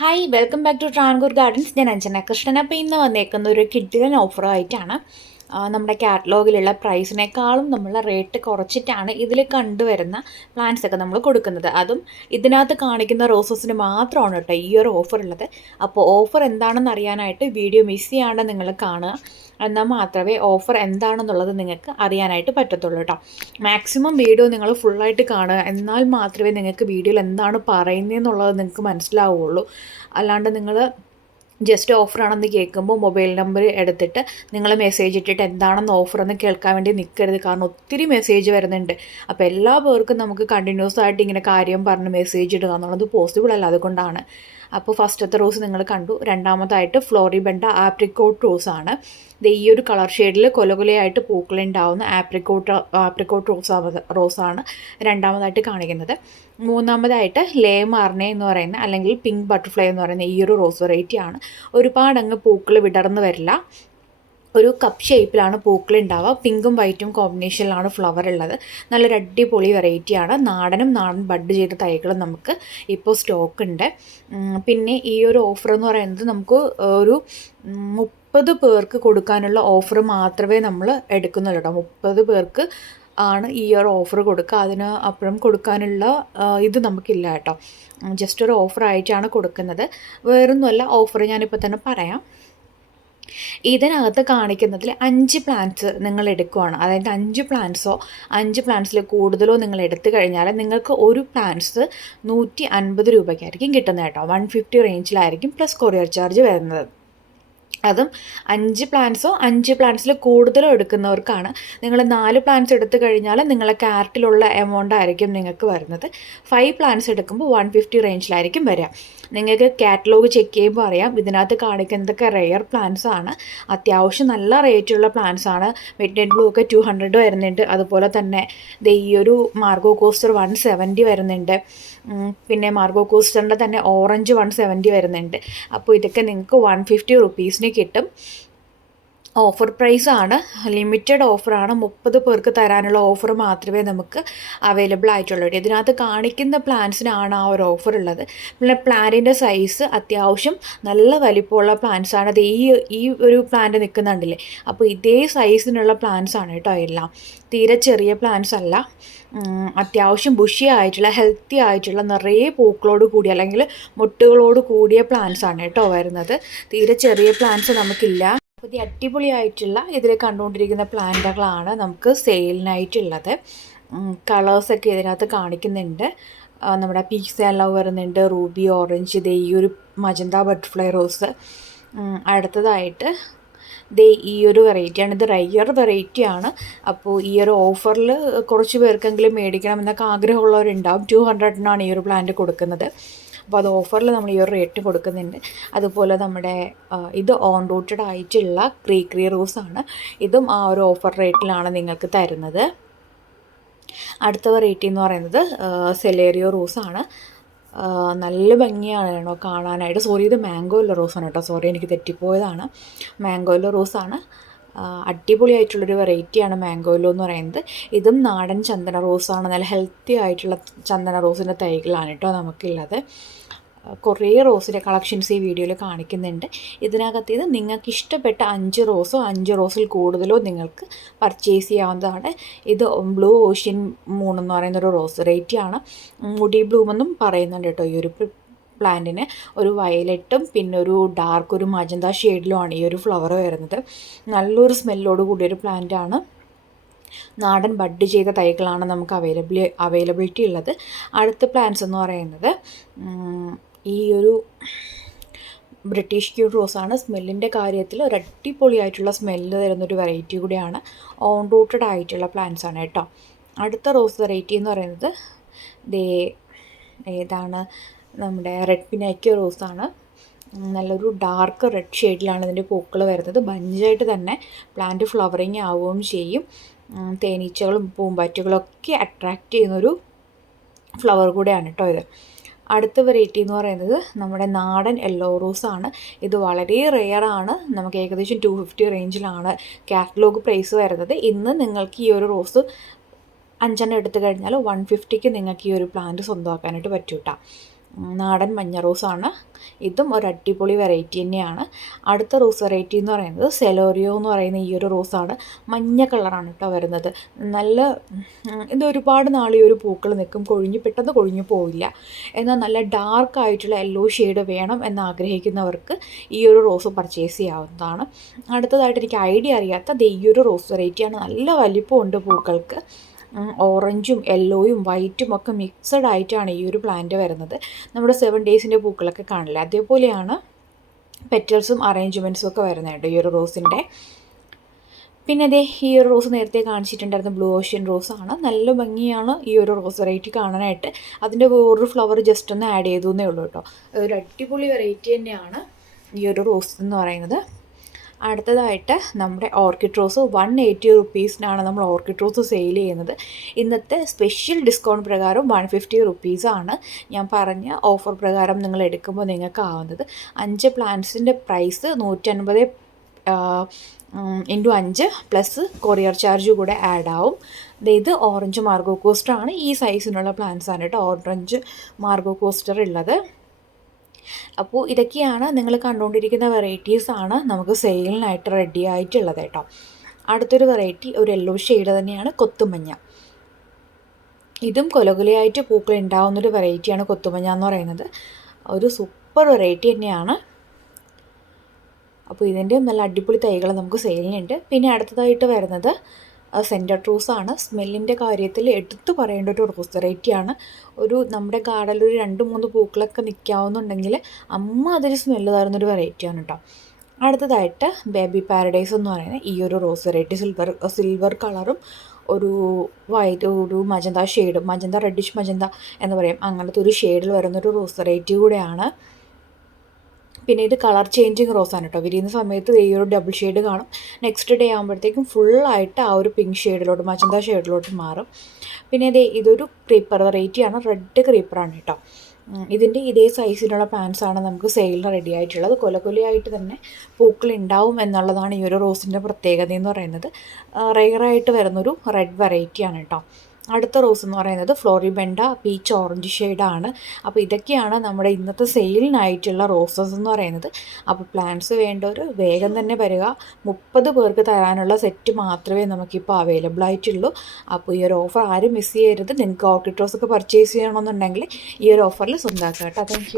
Hi welcome back to Travancore gardens. ഞാൻ അഞ്ജന കൃഷ്ണൻ. അപ്പോൾ ഇന്ന് വന്നേക്കുന്ന ഒരു കിഡിലൻ ഓഫറായിട്ടാണ് നമ്മുടെ കാറ്റലോഗിലുള്ള പ്രൈസിനേക്കാളും നമ്മൾ റേറ്റ് കുറച്ചിട്ടാണ് ഇതിൽ കണ്ടുവരുന്ന പ്ലാന്റ്സ് ഒക്കെ നമ്മൾ കൊടുക്കുന്നത്. അതും ഇതിനകത്ത് കാണിക്കുന്ന റോസസിന് മാത്രമാണ് കേട്ടോ ഈ ഒരു ഓഫർ ഉള്ളത്. അപ്പോൾ ഓഫർ എന്താണെന്ന് അറിയാനായിട്ട് വീഡിയോ മിസ് ചെയ്യാണ്ട് നിങ്ങൾ കാണുക. എന്നാൽ മാത്രമേ ഓഫർ എന്താണെന്നുള്ളത് നിങ്ങൾക്ക് അറിയാനായിട്ട് പറ്റത്തുള്ളൂ കേട്ടോ. മാക്സിമം വീഡിയോ നിങ്ങൾ ഫുള്ളായിട്ട് കാണുക, എന്നാൽ മാത്രമേ നിങ്ങൾക്ക് വീഡിയോയിൽ എന്താണ് പറയുന്നതെന്നുള്ളത് നിങ്ങൾക്ക് മനസ്സിലാവുള്ളൂ. അല്ലാണ്ട് നിങ്ങൾ ജസ്റ്റ് ഓഫറാണെന്ന് കേൾക്കുമ്പോൾ മൊബൈൽ നമ്പർ എടുത്തിട്ട് നിങ്ങൾ മെസ്സേജ് ഇട്ടിട്ട് എന്താണെന്ന് ഓഫറെന്ന് കേൾക്കാൻ വേണ്ടി നിൽക്കരുത്. കാരണം ഒത്തിരി മെസ്സേജ് വരുന്നുണ്ട്. അപ്പോൾ എല്ലാ പേർക്കും നമുക്ക് കണ്ടിന്യൂസ് ആയിട്ട് ഇങ്ങനെ കാര്യം പറഞ്ഞ് മെസ്സേജ് ഇടുക എന്നുള്ളത് പോസിബിൾ അല്ല. അതുകൊണ്ടാണ്. അപ്പോൾ ഫസ്റ്റത്തെ റോസ് നിങ്ങൾ കണ്ടു. രണ്ടാമതായിട്ട് ഫ്ലോറിബെൻഡ ആപ്രിക്കോട്ട് റോസാണ്. ഇത് ഈ ഒരു കളർ ഷെയ്ഡിൽ കൊലകൊലയായിട്ട് പൂക്കളുണ്ടാവുന്ന ആപ്രിക്കോട്ട് റോസാണ് രണ്ടാമതായിട്ട് കാണിക്കുന്നത്. മൂന്നാമതായിട്ട് ലേ മാർനെ എന്ന് പറയുന്ന അല്ലെങ്കിൽ പിങ്ക് ബട്ടർഫ്ലൈ എന്ന് പറയുന്ന ഈ ഒരു റോസ് വെറൈറ്റിയാണ്. ഒരുപാടങ്ങ് പൂക്കൾ വിടർന്ന് വരില്ല. ഒരു കപ്പ് ഷേപ്പിലാണ് പൂക്കൾ ഉണ്ടാവുക. പിങ്കും വൈറ്റും കോമ്പിനേഷനിലാണ് ഫ്ലവർ ഉള്ളത്. നല്ലൊരു അടിപൊളി വെറൈറ്റിയാണ്. നാടൻ ബഡ് ചെയ്ത തൈകൾ നമുക്ക് ഇപ്പോൾ സ്റ്റോക്ക് ഉണ്ട്. പിന്നെ ഈ ഒരു ഓഫർ എന്ന് പറയുന്നത് നമുക്ക് ഒരു 30 പേർക്ക് കൊടുക്കാനുള്ള ഓഫർ മാത്രമേ നമ്മൾ എടുക്കുന്നുള്ളൂ കേട്ടോ. 30 പേർക്ക് ആണ് ഈ ഒരു ഓഫർ കൊടുക്കുക. അതിന് അപ്പുറം കൊടുക്കാനുള്ള ഇത് നമുക്കില്ല കേട്ടോ. ജസ്റ്റ് ഒരു ഓഫറായിട്ടാണ് കൊടുക്കുന്നത്. വേറൊന്നുമല്ല, ഓഫർ ഞാനിപ്പോൾ തന്നെ പറയാം. ഇതിനകത്ത് കാണിക്കുന്നതിൽ 5 പ്ലാന്റ്സ് നിങ്ങൾ എടുക്കുകയാണ്. അതായത് 5 പ്ലാന്റ്സോ 5 പ്ലാന്റ്സിൽ കൂടുതലോ നിങ്ങൾ എടുത്തു കഴിഞ്ഞാൽ നിങ്ങൾക്ക് ഒരു പ്ലാന്റ്സ് 150 രൂപയ്ക്കായിരിക്കും കിട്ടുന്നത് കേട്ടോ. 150 റേഞ്ചിലായിരിക്കും പ്ലസ് കൊറിയർ ചാർജ് വരുന്നത്. അതും 5 പ്ലാന്റ്സോ 5 പ്ലാന്റ്സിൽ കൂടുതലോ എടുക്കുന്നവർക്കാണ്. നിങ്ങൾ 4 പ്ലാന്റ്സ് എടുത്തു കഴിഞ്ഞാൽ നിങ്ങളെ കാർട്ടിലുള്ള എമൗണ്ട് ആയിരിക്കും നിങ്ങൾക്ക് വരുന്നത്. 5 പ്ലാന്റ്സ് എടുക്കുമ്പോൾ 150 റേഞ്ചിലായിരിക്കും വരിക. നിങ്ങൾക്ക് കാറ്റലോഗ് ചെക്ക് ചെയ്യുമ്പോൾ അറിയാം ഇതിനകത്ത് കാണിക്കുന്നതൊക്കെ റെയർ പ്ലാന്റ്സ് ആണ്. അത്യാവശ്യം നല്ല റേറ്റുള്ള പ്ലാന്റ്സ് ആണ്. മിഡ് നൈറ്റ് ബ്ലൂ ഒക്കെ 200 വരുന്നുണ്ട്. അതുപോലെ തന്നെ ഈ ഒരു മാർഗോ കോസ്റ്റർ 170 വരുന്നുണ്ട്. പിന്നെ മാർഗോ കോസ്റ്ററിൻ്റെ തന്നെ ഓറഞ്ച് 170 വരുന്നുണ്ട്. അപ്പോൾ ഇതൊക്കെ നിങ്ങൾക്ക് 150 റുപ്പീസിന് കിട്ടും. ഓഫർ പ്രൈസാണ്, ലിമിറ്റഡ് ഓഫറാണ്. 30 പേർക്ക് തരാനുള്ള ഓഫർ മാത്രമേ നമുക്ക് അവൈലബിൾ ആയിട്ടുള്ളൂ. ഇതിനകത്ത് കാണിക്കുന്ന പ്ലാന്റ്സിനാണ് ആ ഒരു ഓഫർ ഉള്ളത്. പിന്നെ പ്ലാന്റിൻ്റെ സൈസ് അത്യാവശ്യം നല്ല വലിപ്പമുള്ള പ്ലാന്റ്സാണ്. അത് ഈ ഒരു പ്ലാന്റ് നിൽക്കുന്നുണ്ടല്ലേ, അപ്പോൾ ഇതേ സൈസിനുള്ള പ്ലാന്റ്സ് ആണ് കേട്ടോ എല്ലാം. തീരെ ചെറിയ പ്ലാന്റ്സ് അല്ല. അത്യാവശ്യം ബുഷി ആയിട്ടുള്ള ഹെൽത്തി ആയിട്ടുള്ള നിറയെ പൂക്കളോട് കൂടിയ അല്ലെങ്കിൽ മുട്ടുകളോട് കൂടിയ പ്ലാന്റ്സ് ആണ് കേട്ടോ വരുന്നത്. തീരെ ചെറിയ പ്ലാന്റ്സ് നമുക്കില്ല. പുതിയ അടിപൊളിയായിട്ടുള്ള ഇതിൽ കണ്ടുകൊണ്ടിരിക്കുന്ന പ്ലാന്റുകളാണ് നമുക്ക് സെയിലിനായിട്ടുള്ളത്. കളേഴ്സൊക്കെ ഇതിനകത്ത് കാണിക്കുന്നുണ്ട്. നമ്മുടെ പീസ് ആൻഡ് ലവ് വരുന്നുണ്ട്, റൂബി ഓറഞ്ച്, ഇത് ഈ ഒരു മജന്ത ബട്ടർഫ്ലൈ റോസ്. അടുത്തതായിട്ട് ഈ ഒരു വെറൈറ്റിയാണ്. ഇത് റയർ വെറൈറ്റിയാണ്. അപ്പോൾ ഈ ഒരു ഓഫറിൽ കുറച്ച് പേർക്കെങ്കിലും മേടിക്കണം എന്നൊക്കെ ആഗ്രഹമുള്ളവരുണ്ടാവും. 200-നാണ് ഈ ഒരു പ്ലാന്റ് കൊടുക്കുന്നത്. അപ്പോൾ അത് ഓഫറിൽ നമ്മൾ ഈ ഒരു റേറ്റ് കൊടുക്കുന്നുണ്ട്. അതുപോലെ നമ്മുടെ ഇത് ഓൺ റൂട്ടഡ് ആയിട്ടുള്ള ക്രീ റോസാണ്. ഇതും ആ ഒരു ഓഫർ റേറ്റിലാണ് നിങ്ങൾക്ക് തരുന്നത്. അടുത്ത വെറൈറ്റി എന്ന് പറയുന്നത് സെലേറിയോ റോസാണ്. നല്ല ഭംഗിയാണ് കേട്ടോ കാണാനായിട്ട്. സോറി, ഇത് മാംഗോയിലെ റോസാണ് കേട്ടോ. സോറി, എനിക്ക് തെറ്റിപ്പോയതാണ്. മാംഗോയിലെ റോസാണ്. അടിപൊളിയായിട്ടുള്ളൊരു വെറൈറ്റിയാണ് മാംഗോയിലോ എന്ന് പറയുന്നത്. ഇതും നാടൻ ചന്ദന റോസാണ്. നല്ല ഹെൽത്തി ആയിട്ടുള്ള ചന്ദന റോസിൻ്റെ തൈകളാണ് കേട്ടോ നമുക്കുള്ളത്. കുറേ റോസിൻ്റെ കളക്ഷൻസ് ഈ വീഡിയോയിൽ കാണിക്കുന്നുണ്ട്. ഇതിനകത്ത് ഇത് നിങ്ങൾക്ക് ഇഷ്ടപ്പെട്ട 5 റോസോ 5 റോസിൽ കൂടുതലോ നിങ്ങൾക്ക് പർച്ചേസ് ചെയ്യാവുന്നതാണ്. ഇത് ബ്ലൂ ഓഷ്യൻ മൂൺ എന്ന് പറയുന്നൊരു റോസ് വെറൈറ്റിയാണ്. മുടി ബ്ലൂം എന്നും പറയുന്നുണ്ട് കേട്ടോ ഈ ഒരു പ്ലാന്റിന്. ഒരു വയലറ്റും പിന്നെ ഒരു ഡാർക്ക് ഒരു മജന്ത ഷെയ്ഡിലുമാണ് ഈ ഒരു ഫ്ലവർ വരുന്നത്. നല്ലൊരു സ്മെല്ലോട് കൂടിയൊരു പ്ലാന്റാണ്. നാടൻ ബഡ് ചെയ്ത തൈകളാണ് നമുക്ക് അവൈലബിലിറ്റി ഉള്ളത്. അടുത്ത പ്ലാന്റ്സ് എന്ന് പറയുന്നത് ഈ ഒരു ബ്രിട്ടീഷ് ക്യൂട്ട് റോസാണ്. സ്മെല്ലിൻ്റെ കാര്യത്തിൽ ഒരു അടിപൊളിയായിട്ടുള്ള സ്മെല്ല് തരുന്നൊരു വെറൈറ്റി കൂടിയാണ്. ഓൺ റൂട്ടഡ് ആയിട്ടുള്ള പ്ലാന്റ്സ് ആണ് കേട്ടോ. അടുത്ത റോസ് വെറൈറ്റി എന്ന് പറയുന്നത് ഏതാണ്, നമ്മുടെ റെഡ് പിനാക്കിയോ റോസാണ്. നല്ലൊരു ഡാർക്ക് റെഡ് ഷെയ്ഡിലാണ് ഇതിൻ്റെ പൂക്കൾ വരുന്നത്. ബഞ്ചായിട്ട് തന്നെ പ്ലാന്റ് ഫ്ലവറിങ് ആവുകയും ചെയ്യും. തേനീച്ചകളും പൂമ്പാറ്റുകളൊക്കെ അട്രാക്റ്റ് ചെയ്യുന്നൊരു ഫ്ലവർ കൂടെയാണ് കേട്ടോ ഇത്. അടുത്ത വെറൈറ്റി എന്ന് പറയുന്നത് നമ്മുടെ നാടൻ യെല്ലോ റോസാണ്. ഇത് വളരെ റെയറാണ്. നമുക്ക് ഏകദേശം 250 റേഞ്ചിലാണ് കാറ്റലോഗ് പ്രൈസ് വരുന്നത്. ഇന്ന് നിങ്ങൾക്ക് ഈ ഒരു റോസ് 5 എടുത്തു കഴിഞ്ഞാൽ 150ക്ക് നിങ്ങൾക്ക് ഈ ഒരു പ്ലാന്റ് സ്വന്തമാക്കാനായിട്ട് പറ്റും കേട്ടോ. നാടൻ മഞ്ഞ റോസാണ്. ഇതും ഒരു അടിപൊളി വെറൈറ്റി തന്നെയാണ്. അടുത്ത റോസ് വെറൈറ്റി എന്ന് പറയുന്നത് സെലോറിയോ എന്ന് പറയുന്ന ഈ ഒരു റോസാണ്. മഞ്ഞ കളറാണ് കേട്ടോ വരുന്നത്. നല്ല ഇത് ഒരുപാട് നാൾ ഈ ഒരു പൂക്കൾ നിൽക്കും, പെട്ടെന്ന് കൊഴിഞ്ഞു പോവില്ല. എന്നാൽ നല്ല ഡാർക്ക് ആയിട്ടുള്ള യെല്ലോ ഷെയ്ഡ് വേണം എന്ന് ആഗ്രഹിക്കുന്നവർക്ക് ഈ ഒരു റോസ് പർച്ചേസ് ചെയ്യാവുന്നതാണ്. അടുത്തതായിട്ട് എനിക്ക് ഐഡിയ അറിയാത്ത ഈ ഒരു റോസ് വെറൈറ്റിയാണ്. നല്ല വലിപ്പമുണ്ട് പൂക്കൾക്ക്. ഓറഞ്ചും യെല്ലോയും വൈറ്റും ഒക്കെ മിക്സഡ് ആയിട്ടാണ് ഈ ഒരു പ്ലാന്റ് വരുന്നത്. നമ്മുടെ 7 ഡേയ്സിൻ്റെ പൂക്കളൊക്കെ കാണില്ല, അതേപോലെയാണ് പെറ്റൽസും അറേഞ്ച്മെൻറ്റ്സും ഒക്കെ വരുന്നുണ്ട് ഈ ഒരു റോസിൻ്റെ. പിന്നെ അതേ ഈ ഒരു റോസ് നേരത്തെ കാണിച്ചിട്ടുണ്ടായിരുന്ന ബ്ലൂ ഓഷ്യൻ റോസാണ്. നല്ല ഭംഗിയാണ് ഈ ഒരു റോസ് വെറൈറ്റി കാണാനായിട്ട്. അതിൻ്റെ വേറൊരു ഫ്ലവർ ജസ്റ്റ് ഒന്ന് ആഡ് ചെയ്തു എന്നേ ഉള്ളൂ കേട്ടോ. ഒരു അടിപൊളി വെറൈറ്റി തന്നെയാണ് ഈ ഒരു റോസ് എന്ന് പറയുന്നത്. അടുത്തതായിട്ട് നമ്മുടെ ഓർക്കിഡ് റോസ് 180 റുപ്പീസിനാണ് നമ്മൾ ഓർക്കിഡ് റോസ് സെയിൽ ചെയ്യുന്നത്. ഇന്നത്തെ സ്പെഷ്യൽ ഡിസ്കൗണ്ട് പ്രകാരം 150 റുപ്പീസാണ്. ഞാൻ പറഞ്ഞ ഓഫർ പ്രകാരം നിങ്ങൾ എടുക്കുമ്പോൾ നിങ്ങൾക്ക് ആവുന്നത് 5 പ്ലാന്റ്സിൻ്റെ price 150 into 5 plus courier charge കൂടെ ആഡ് ആവും. ഇത് ഓറഞ്ച് മാർഗോ കോസ്റ്ററാണ്. ഈ സൈസിനുള്ള പ്ലാന്റ്സ് ആണ് കേട്ടോ ഓറഞ്ച് മാർഗോ കോസ്റ്റർ ഉള്ളത്. അപ്പോൾ ഇതൊക്കെയാണ് നിങ്ങൾ കണ്ടുകൊണ്ടിരിക്കുന്ന വെറൈറ്റീസാണ് നമുക്ക് സെയിലിനായിട്ട് റെഡി ആയിട്ടുള്ളത് കേട്ടോ. അടുത്തൊരു വെറൈറ്റി ഒരു യെല്ലോ ഷെയ്ഡ് തന്നെയാണ്, കൊത്തുമഞ്ഞ. ഇതും കൊലകൊലയായിട്ട് പൂക്കൾ ഉണ്ടാവുന്നൊരു വെറൈറ്റിയാണ് കൊത്തുമഞ്ഞ എന്ന് പറയുന്നത്. ഒരു സൂപ്പർ വെറൈറ്റി തന്നെയാണ്. അപ്പോൾ ഇതിൻ്റെ നല്ല അടിപൊളി തൈകൾ നമുക്ക് സെയിലിനുണ്ട്. പിന്നെ അടുത്തതായിട്ട് വരുന്നത് സെൻറ്റർ റോസാണ്. സ്മെല്ലിൻ്റെ കാര്യത്തിൽ എടുത്തു പറയേണ്ട ഒരു റോസ് വെറൈറ്റിയാണ്. നമ്മുടെ ഗാർഡനിൽ ഒരു 2-3 പൂക്കളൊക്കെ നിൽക്കാവുന്നുണ്ടെങ്കിൽ അതൊരു സ്മെല്ല് തരുന്നൊരു വെറൈറ്റിയാണ് കേട്ടോ. അടുത്തതായിട്ട് ബേബി പാരഡൈസ് എന്ന് പറയുന്നത് ഈ ഒരു റോസ് വെറൈറ്റി സിൽവർ കളറും ഒരു മജന്ത ഷെയ്ഡും, മജന്ത റെഡിഷ് മജന്ത എന്ന് പറയും, അങ്ങനത്തെ ഒരു ഷെയ്ഡിൽ വരുന്നൊരു റോസ് വെറൈറ്റി കൂടെയാണ്. പിന്നെ ഇത് കളർ ചേഞ്ചിങ് റോസാണ് കേട്ടോ. വിരിയുന്ന സമയത്ത് ഈ ഒരു ഡബിൾ ഷെയ്ഡ് കാണും. നെക്സ്റ്റ് ഡേ ആകുമ്പോഴത്തേക്കും ഫുള്ളായിട്ട് ആ ഒരു പിങ്ക് ഷെയ്ഡിലോട്ട്, മജന്ത ഷെയ്ഡിലോട്ട് മാറും. പിന്നെ ഇതൊരു ക്രീപ്പർ വെറൈറ്റിയാണ്, റെഡ് ക്രീപ്പറാണ് കേട്ടോ. ഇതിൻ്റെ ഇതേ സൈസിലുള്ള പ്ലാന്റ്സാണ് നമുക്ക് സെയിലിന് റെഡി ആയിട്ടുള്ളത്. കൊലകൊലയായിട്ട് തന്നെ പൂക്കൾ ഉണ്ടാവും എന്നുള്ളതാണ് ഈ ഒരു റോസിൻ്റെ പ്രത്യേകത എന്ന് പറയുന്നത്. റെയറായിട്ട് വരുന്നൊരു റെഡ് വെറൈറ്റിയാണ് കേട്ടോ. അടുത്ത റോസ് എന്ന് പറയുന്നത് ഫ്ലോറിബെൻഡ പീച്ച് ഓറഞ്ച് ഷെയ്ഡാണ്. അപ്പോൾ ഇതൊക്കെയാണ് നമ്മുടെ ഇന്നത്തെ സെയിലിനായിട്ടുള്ള റോസസ് എന്ന് പറയുന്നത്. അപ്പോൾ പ്ലാന്റ്സ് വേണ്ടവർ വേഗം തന്നെ വരിക. 30 പേർക്ക് തരാനുള്ള സെറ്റ് മാത്രമേ നമുക്കിപ്പോൾ അവൈലബിൾ ആയിട്ടുള്ളൂ. അപ്പോൾ ഈ ഒരു ഓഫർ ആരും മിസ് ചെയ്യരുത്. നിങ്ങൾക്ക് ഓർക്കിഡ് റോസ് ഒക്കെ പർച്ചേസ് ചെയ്യണമെന്നുണ്ടെങ്കിൽ ഈ ഒരു ഓഫറിൽ സ്വന്തമാക്കാം കേട്ടോ. താങ്ക്